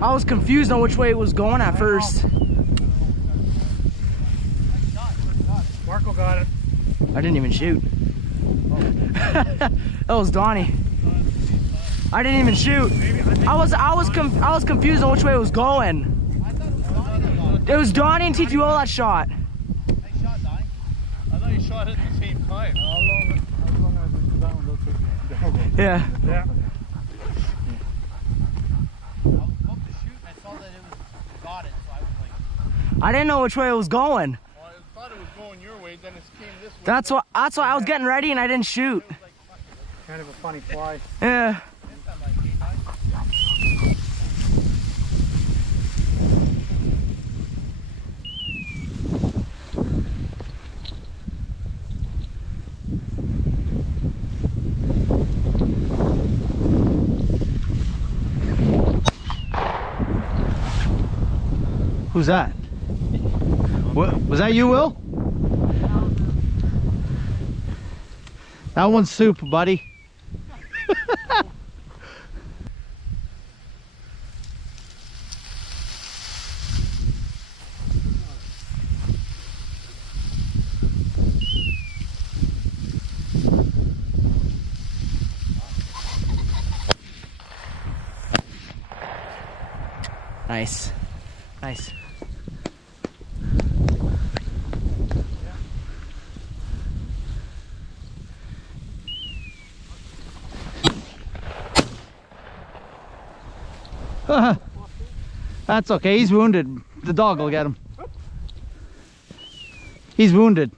I was confused on which way it was going at first. Marco got it. I didn't even shoot. That was Donnie. I didn't even shoot. I was confused on which way it was going. It was Donnie and T2O that shot. I shot Donnie. I thought you shot it at the same time. How long as that one goes? Yeah. Yeah. I didn't know which way it was going. Well, I thought it was going your way, then it came this way. That's why I was getting ready and I didn't shoot. Kind of a funny fly. Yeah. Who's that? What was that? You, Will? That one's soup, buddy. Nice. Nice. That's okay, he's wounded. The dog will get him. He's wounded.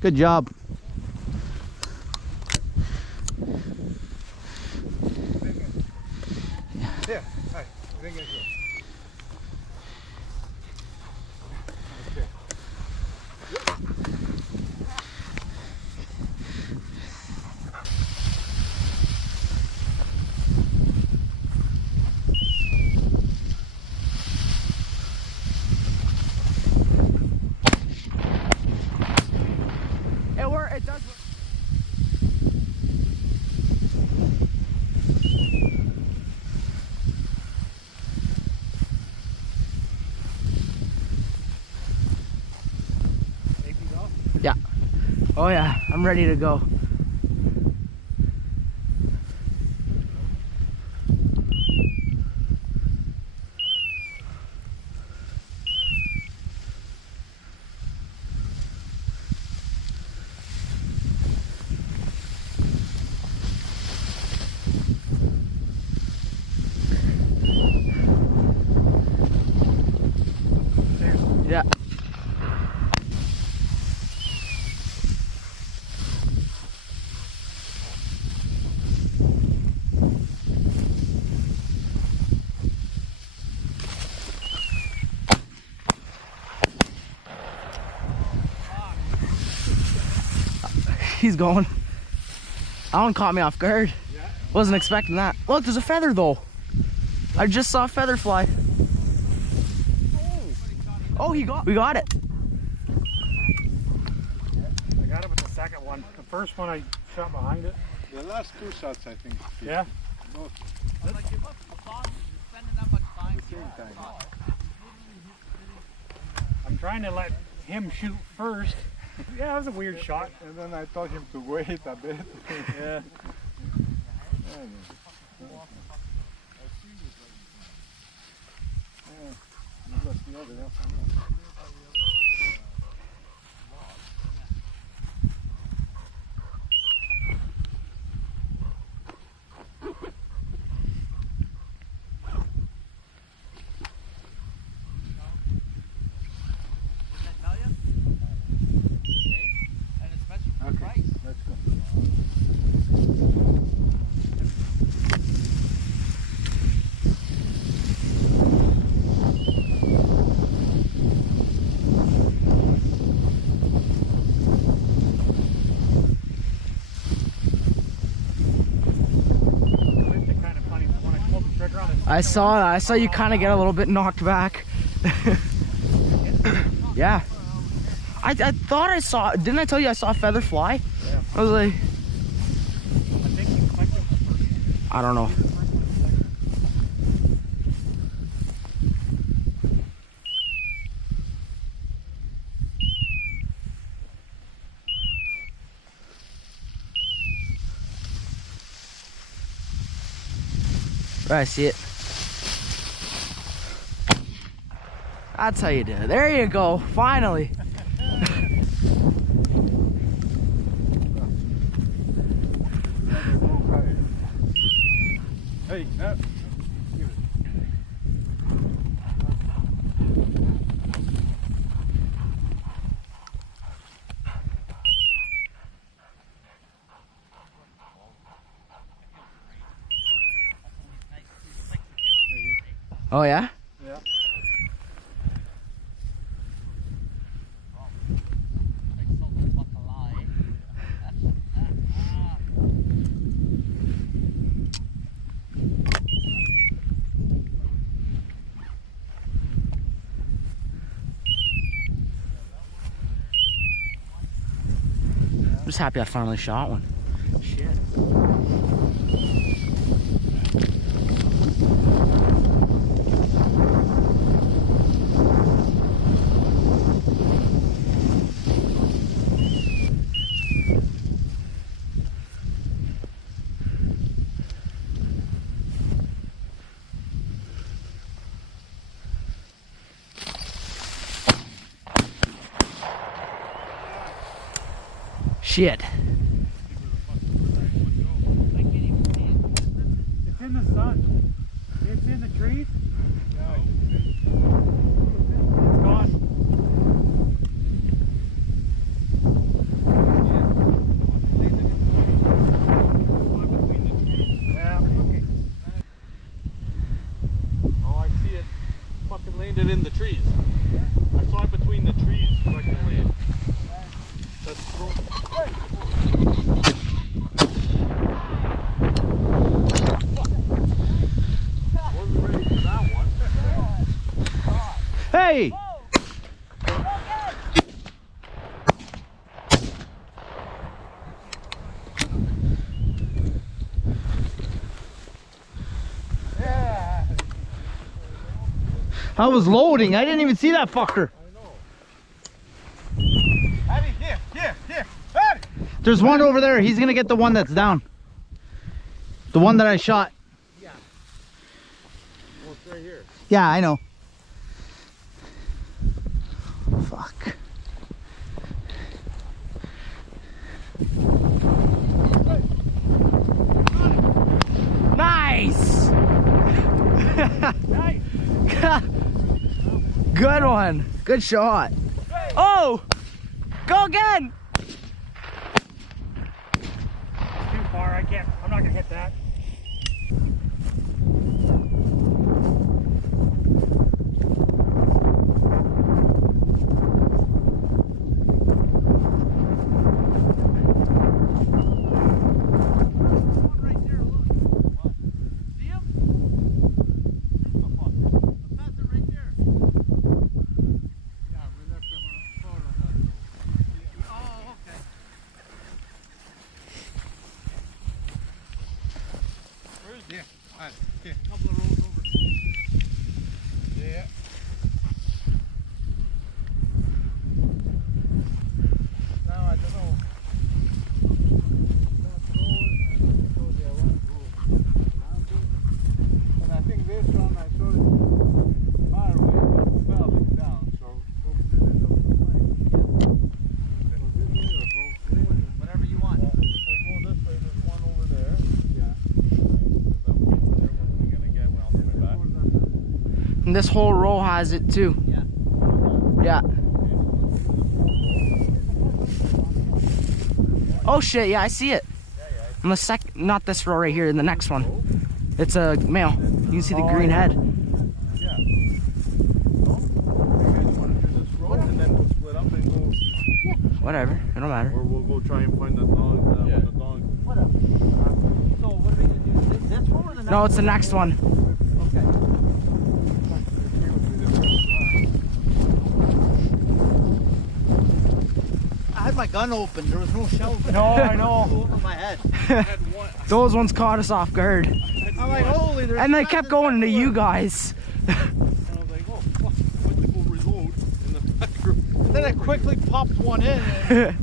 Good job. Here, hi, bring it here. It does work. Yeah. Oh yeah, I'm ready to go. Yeah. He's going. That one caught me off guard. Yeah. Wasn't expecting that. Look, there's a feather though. I just saw a feather fly. Oh, we got it. I got it with the second one. The first one I shot behind it. The last two shots, I think. Yeah. Both. I'm trying to let him shoot first. Yeah, that was a weird shot. And then I told him to wait a bit. Yeah. I saw you kind of get a little bit knocked back. Yeah. I thought I saw, didn't I tell you I saw a feather fly? Yeah. I was like, I think you collected the first one. I don't know. Right, I see it. That's how you do it. There you go, finally. Hey, no. Give it. Oh yeah? Yeah. I'm just happy I finally shot one. Shit. Shit. It's in the sun. It's in the trees. Yeah, it's gone. Yeah, okay. Oh, I see it. Fucking landed in the trees. I saw it between the trees. Fucking land. That's cool. Wasn't ready for that one. Hey! I was loading. I didn't even see that fucker. Eddie, here. Eddie! There's one over there. He's gonna get the one that's down. The one that I shot. Oh, it's right here. Yeah, I know. Fuck. Nice! Nice. Good one. Good shot. Oh! Go again! Too far. I'm not gonna hit that. Couple of rows over. Yeah. Now I don't know. That road and so the one mountain. And I think this one I saw it far away but fell down. So hopefully they don't find it. Go this way or go this way. Whatever you want. If we go this way, there's one over there. Yeah. And this whole row has it too. Yeah. Yeah. Oh shit, yeah, I see it. On the not this row right here, in the next one. It's a male. You can see the green head. Yeah. So, you guys want to do this road and then we'll split up and go, Whatever, it don't matter. or we'll go try and find the dog. The dog. Whatever. So what are we gonna do? This one or the next one? No, it's the next one. Okay. my gun open. There was no shells. No, I know. Over my head. Those ones caught us off guard. I'm like, holy. There's And they guns kept in going to everywhere. you guys. And I was like, oh fuck, I went to go reload in the back room. Then I quickly popped one in. And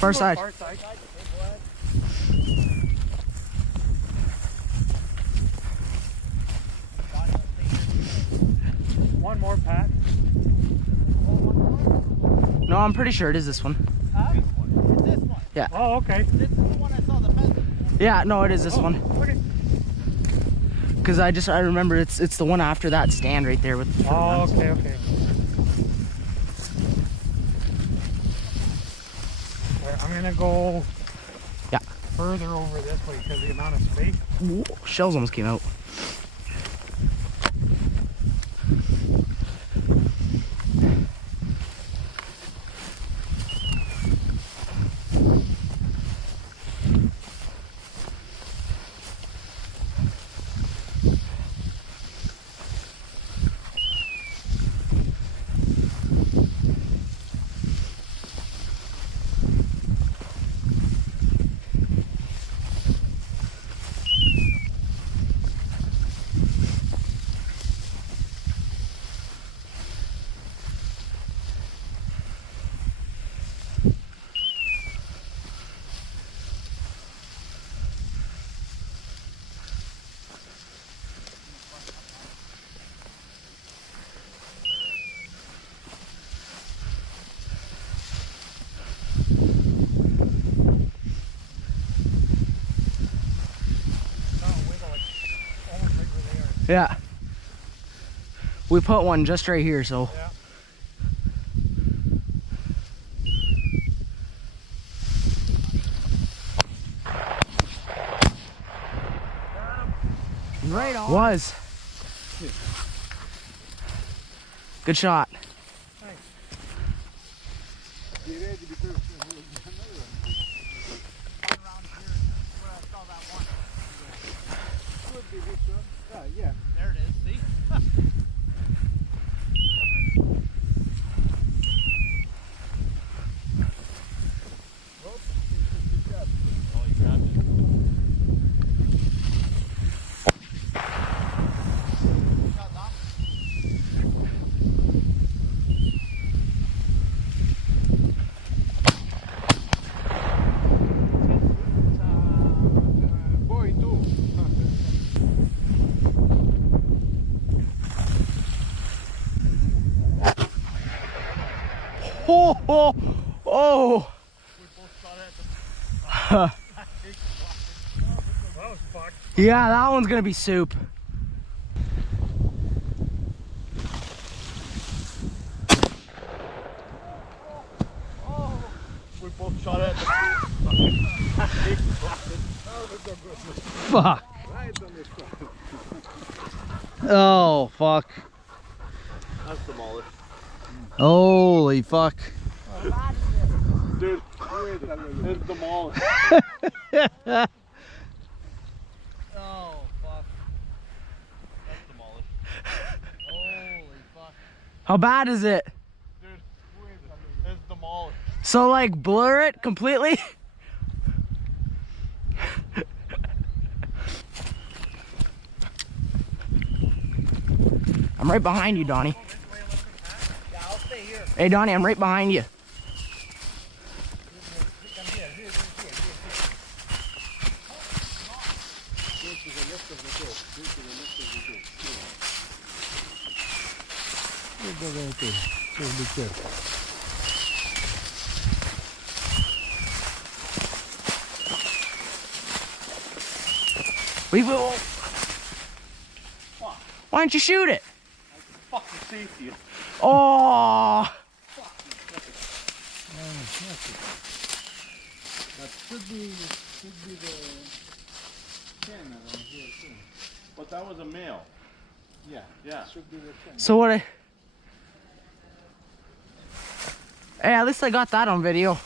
First side. Far side. One more, Pat. No, I'm pretty sure it is this one. Huh? It's this one. Oh, okay. This is the one I saw the pheasant. Yeah, no, it is this one. Okay. Cause I remember it's the one after that stand right there with. The Oh, okay, okay. I'm gonna go Yeah. further over this way because the amount of space. Ooh, shells almost came out. Yeah. We put one just right here, so. Yeah. Right on. Was. Good shot. Get ready because another one. Could be this one. Yeah. There it is. See? Oh, you grabbed it. Boy, too. Oh, oh, oh. That was fucked. Yeah, that one's gonna be soup. We both shot at the Fuck. right on the front. Oh, fuck. That's the demolished. Holy fuck. Dude, it's demolished. Oh, fuck. That's demolished. Holy fuck. How bad is it? Dude, it's demolished. So like blur it completely? I'm right behind you, Donnie. Yeah, I'll stay here. Hey, Donnie, I'm right behind you. We will. Why don't you shoot it? Fucking safety. Oh, That should be the 10 around here too. But that was a male. Yeah. Yeah. Should be the 10. so what? Hey, at least I got that on video.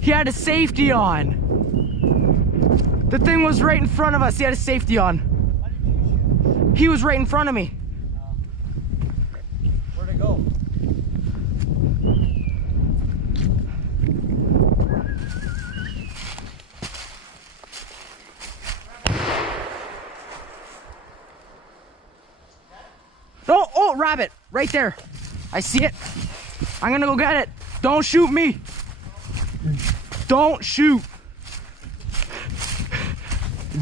He had a safety on. The thing was right in front of us. He had a safety on. He was right in front of me. Where'd it go? Oh, oh, rabbit, right there. I see it. I'm gonna go get it. Don't shoot me. Don't shoot.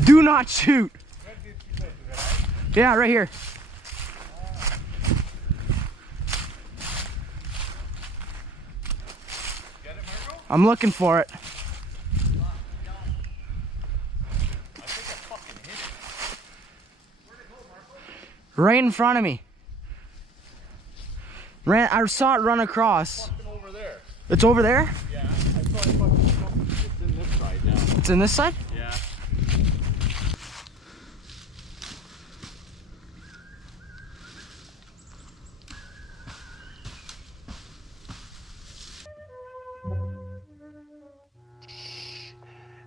Do not shoot. Yeah, right here. I'm looking for it. Right in front of me. I saw it run across. Over there. It's over there? Yeah, I saw it fucking jump. It's in this side now. It's in this side? Yeah.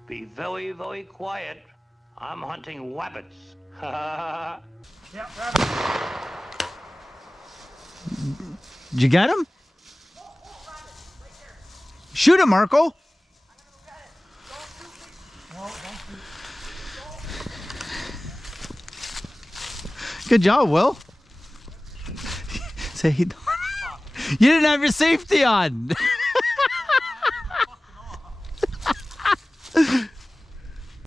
Be very, very quiet. I'm hunting rabbits. Yeah, rabbit. Did you get him? Shoot him, Marco. Good job, Will. Say you didn't have your safety on.